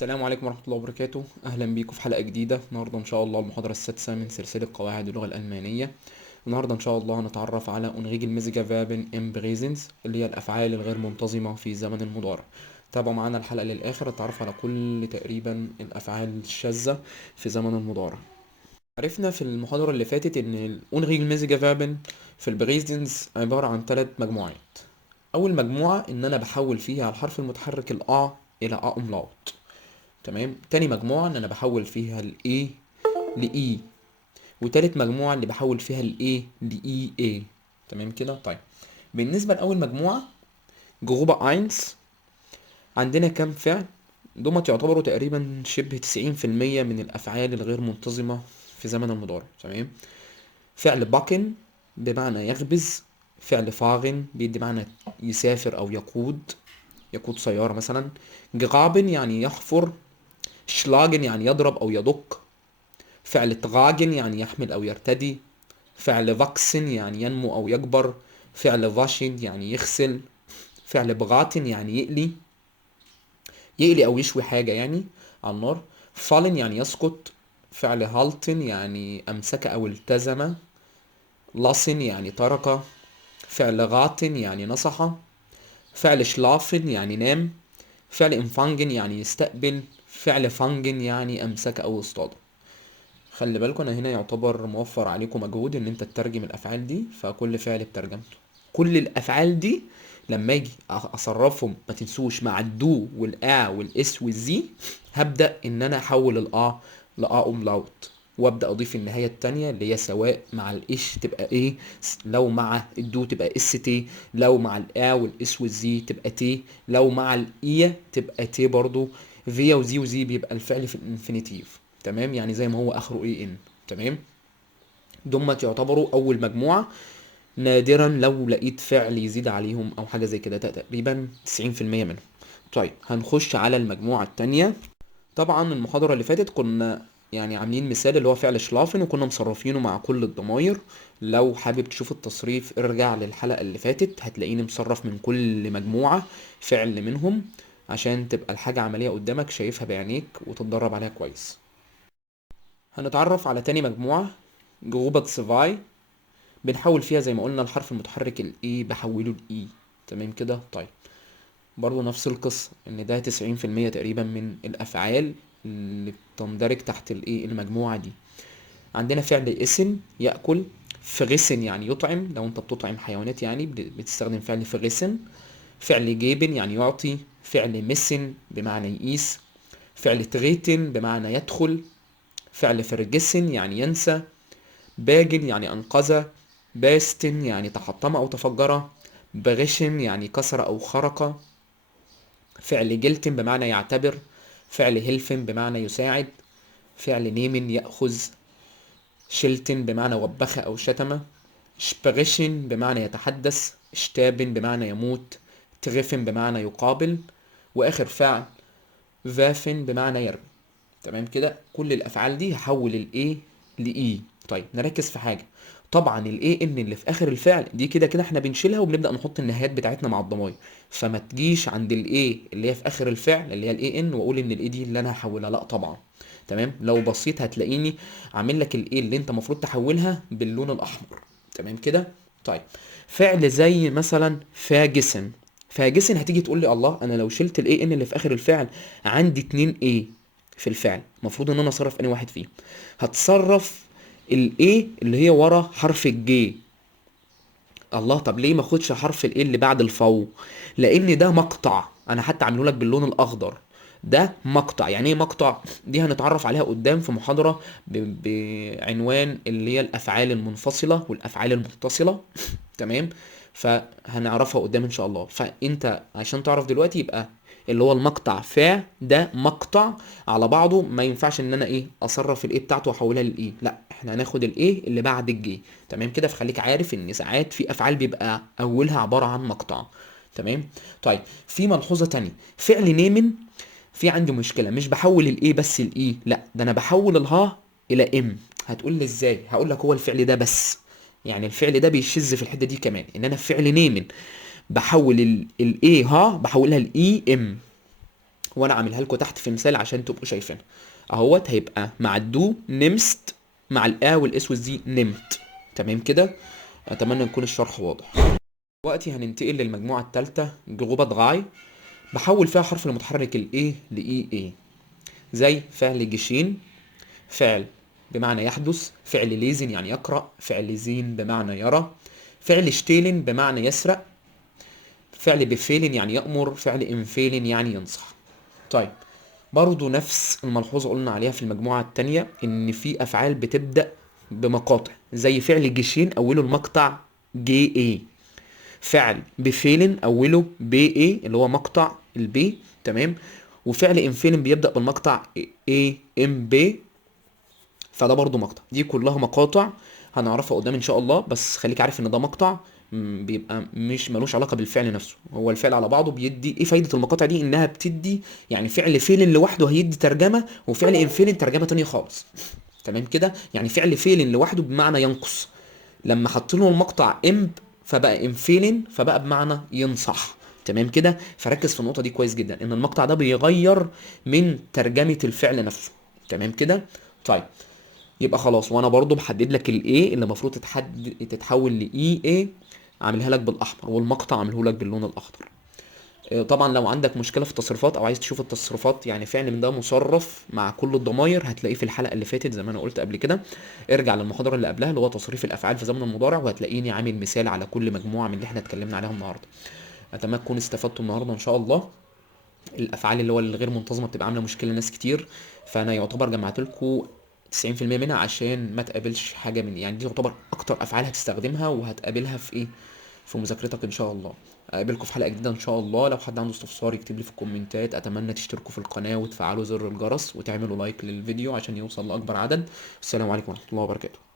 السلام عليكم ورحمة الله وبركاته. أهلا بيكم في حلقة جديدة. النهاردة إن شاء الله المحاضرة السادسة من سلسلة قواعد اللغة الألمانية. النهاردة إن شاء الله هنتعرف على unregelmäßige Verben im Präsens اللي هي الأفعال الغير منتظمة في زمن المضارع. تابعوا معانا الحلقة للآخر التعرف على كل تقريبا الأفعال الشاذة في زمن المضارع. عرفنا في المحاضرة اللي فاتت إن ال unregelmäßige Verben في البريزنس عبارة عن 3 مجموعات. أول مجموعة إن أنا بحول فيها على الحرف المتحرك ال A إلى A umlaut. تمام. تاني مجموعة ان انا بحول فيها ال A ل E. وتالت مجموعة اللي بحول فيها ال A ل EA. تمام كده. طيب بالنسبة لأول مجموعة جروبة 1 عندنا كام فعل؟ دومت يعتبروا تقريبا شبه 90% من الأفعال الغير منتظمة في زمن المضارع. تمام. فعل باكن بمعنى يخبز، فعل فاغن بيدي معنى يسافر أو يقود سيارة مثلا، جغابن يعني يحفر، شلاجن يعني يضرب أو يدق، فعل تغاجن يعني يحمل أو يرتدي، فعل فاكسن يعني ينمو أو يكبر، فعل فاشن يعني يغسل، فعل بغاتن يعني يقلي أو يشوي حاجة يعني على النار، فالن يعني يسقط، فعل هالتن يعني أمسك أو التزم، لاسن يعني ترك، فعل غاتن يعني نصح، فعل شلافن يعني نام، فعل انفانجن يعني يستقبل، فعل فانجن يعني أمسك أو اصطاد. خلي بالكم انا هنا يعتبر موفر عليكم مجهود ان انت تترجم الافعال دي، فكل فعل بترجمته. كل الافعال دي لما اجي اصرفهم ما تنسوش مع الدو والا والاس والزي هبدا ان انا احول الا لا املاوت، وابدا اضيف النهايه التانية اللي هي سواء مع الايش تبقى ايه، لو مع الدو تبقى اس تي، لو مع الا والاس والزي تبقى تي، لو مع الاي تبقى تي برضو. فيا وزي وزي بيبقى الفعل في الانفينيتيف. تمام، يعني زي ما هو اخره اي ان. تمام. دمت يعتبروا اول مجموعه. نادرا لو لقيت فعل يزيد عليهم او حاجه زي كده، تقريبا 90% منهم. طيب هنخش على المجموعه التانية. طبعا المحاضره اللي فاتت كنا يعني عاملين مثال اللي هو فعل شلافن وكنا مصرفينه مع كل الضماير. لو حابب تشوف التصريف ارجع للحلقه اللي فاتت، هتلاقيني مصرف من كل مجموعه فعل منهم عشان تبقى الحاجه عمليه قدامك شايفها بعينيك وتتدرب عليها كويس. هنتعرف على تاني مجموعة جروبة سيفاي، بنحول فيها زي ما قلنا الحرف المتحرك ال E بحوله ل E. تمام كده. طيب برضو نفس القصة ان ده 90% تقريبا من الافعال اللي بتندرج تحت ال E المجموعة دي. عندنا فعل اسن يأكل، فغسن يعني يطعم، لو انت بتطعم حيوانات يعني بتستخدم فعل فغسن. فعل جيبن يعني يعطي، فعل مسن بمعنى يقيس، فعل تغيتن بمعنى يدخل، فعل فرجسن يعني ينسى، باجن يعني أنقذ، باستن يعني تحطم أو تفجر، بغشن يعني كسر أو خرق، فعل جلتن بمعنى يعتبر، فعل هلفن بمعنى يساعد، فعل نيمن يأخذ، شلتن بمعنى وبخ أو شتم، شبغشن بمعنى يتحدث، شتابن بمعنى يموت، تغفن بمعنى يقابل، وآخر فعل فافن بمعنى يرمي. تمام كده. كل الافعال دي هحول الايه لاي. طيب نركز في حاجه. طبعا الاي ان اللي في اخر الفعل دي كده كده احنا بنشيلها وبنبدا نحط النهايات بتاعتنا مع الضمائر، فما تجيش عند الاي اللي هي في اخر الفعل اللي هي الاي ان واقول ان الاي دي اللي انا هحولها، لا طبعا. تمام. لو بصيت هتلاقيني عامل لك الاي اللي انت المفروض تحولها باللون الاحمر. تمام كده. طيب فعل زي مثلا فاجسن. فاجسن هتيجي تقول لي الله، انا لو شلت الاي ان اللي في اخر الفعل عندي 2 ايه في الفعل، المفروض ان انا اصرف اني واحد فيه. هتصرف الايه اللي هي ورا حرف الجي. الله، طب ليه ما اخدش حرف الايه اللي بعد الفو؟ لان ده مقطع، انا حتى عامله لك باللون الاخضر. ده مقطع. يعني ايه مقطع؟ دي هنتعرف عليها قدام في محاضرة بعنوان اللي هي الافعال المنفصلة والافعال المتصلة. تمام. فهنعرفها قدام ان شاء الله. فانت عشان تعرف دلوقتي يبقى اللي هو المقطع فا ده مقطع على بعضه، ما ينفعش ان انا ايه اصرف الايه بتاعته واحولها للايه، لا احنا هناخد الايه اللي بعد الجي. تمام كده. فخليك عارف ان ساعات في افعال بيبقى اولها عبارة عن مقطع. تمام. طيب في ملحوظة تانية، فعل نيمن في عندي مشكلة، مش بحول الايه بس الاي، لا ده انا بحول الها الى ام. هتقول لي ازاي؟ هقول لك هو الفعل ده بس، يعني الفعل ده بيشذ في الحته دي كمان، ان انا في فعل نيمن بحول الاي ها بحولها لاي ام، وانا عاملها لكم تحت في مثال عشان تبقوا شايفينها اهوت. هيبقى مع الدو نمست، مع الا والاسود دي نمت. تمام كده. اتمنى يكون الشرح واضح. دلوقتي هننتقل للمجموعه الثالثه جروبة غاي. بحول فيها حرف المتحرك الاي لاي اي، زي فعل جشين، فعل بمعنى يحدث، فعل ليزن يعني يقرأ، فعل زين بمعنى يرى، فعل شتيلن بمعنى يسرق، فعل بفيلن يعني يأمر، فعل انفيلن يعني ينصح. طيب برضو نفس الملحوظة قلنا عليها في المجموعة التانية، ان في افعال بتبدأ بمقاطع، زي فعل جيشين اوله المقطع جي اي، فعل بفيلن اوله بي اي اللي هو مقطع البي. تمام. وفعل انفيلن بيبدأ بالمقطع اي ام بي، فده برضو مقطع. دي كلها مقاطع هنعرفها قدام ان شاء الله، بس خليك عارف ان ده مقطع بيبقى مش ملوش علاقه بالفعل نفسه. هو الفعل على بعضه بيدي ايه؟ فايده المقاطع دي انها بتدي يعني فعل فيل لوحده هيدي ترجمه، وفعل انفيل ترجمه تانية خالص. تمام كده. يعني فعل فيل لوحده بمعنى ينقص، لما حط له المقطع امب فبقى انفيلن فبقى بمعنى ينصح. تمام كده. فركز في النقطه دي كويس جدا، ان المقطع ده بيغير من ترجمه الفعل نفسه. تمام كده. طيب يبقى خلاص، وانا برضو بحدد لك الايه اللي المفروض تتحول لاي اي، عاملها لك بالاحمر، والمقطع عامله لك باللون الاخضر. طبعا لو عندك مشكله في التصريفات او عايز تشوف التصريفات يعني فعل من ده مصرف مع كل الضماير، هتلاقيه في الحلقه اللي فاتت زي ما انا قلت قبل كده. ارجع للمحاضره اللي قبلها اللي هو تصريف الافعال في زمن المضارع، وهتلاقيني عامل مثال على كل مجموعه من اللي احنا اتكلمنا عليها النهارده. اتمنى تكونوا استفدتوا النهارده ان شاء الله. الافعال اللي هو الغير منتظمه بتبقى عامله مشكله لناس كتير، فانا يعتبر جمعت لكم 90% منها عشان ما تقابلش حاجه من يعني دي تعتبر اكتر افعال هتستخدمها وهتقابلها في ايه، في مذاكرتك ان شاء الله. اقابلكم في حلقه جديده ان شاء الله. لو حد عنده استفسار يكتب لي في الكومنتات. اتمنى تشتركوا في القناه وتفعلوا زر الجرس وتعملوا لايك للفيديو عشان يوصل لاكبر عدد. السلام عليكم ورحمه الله وبركاته.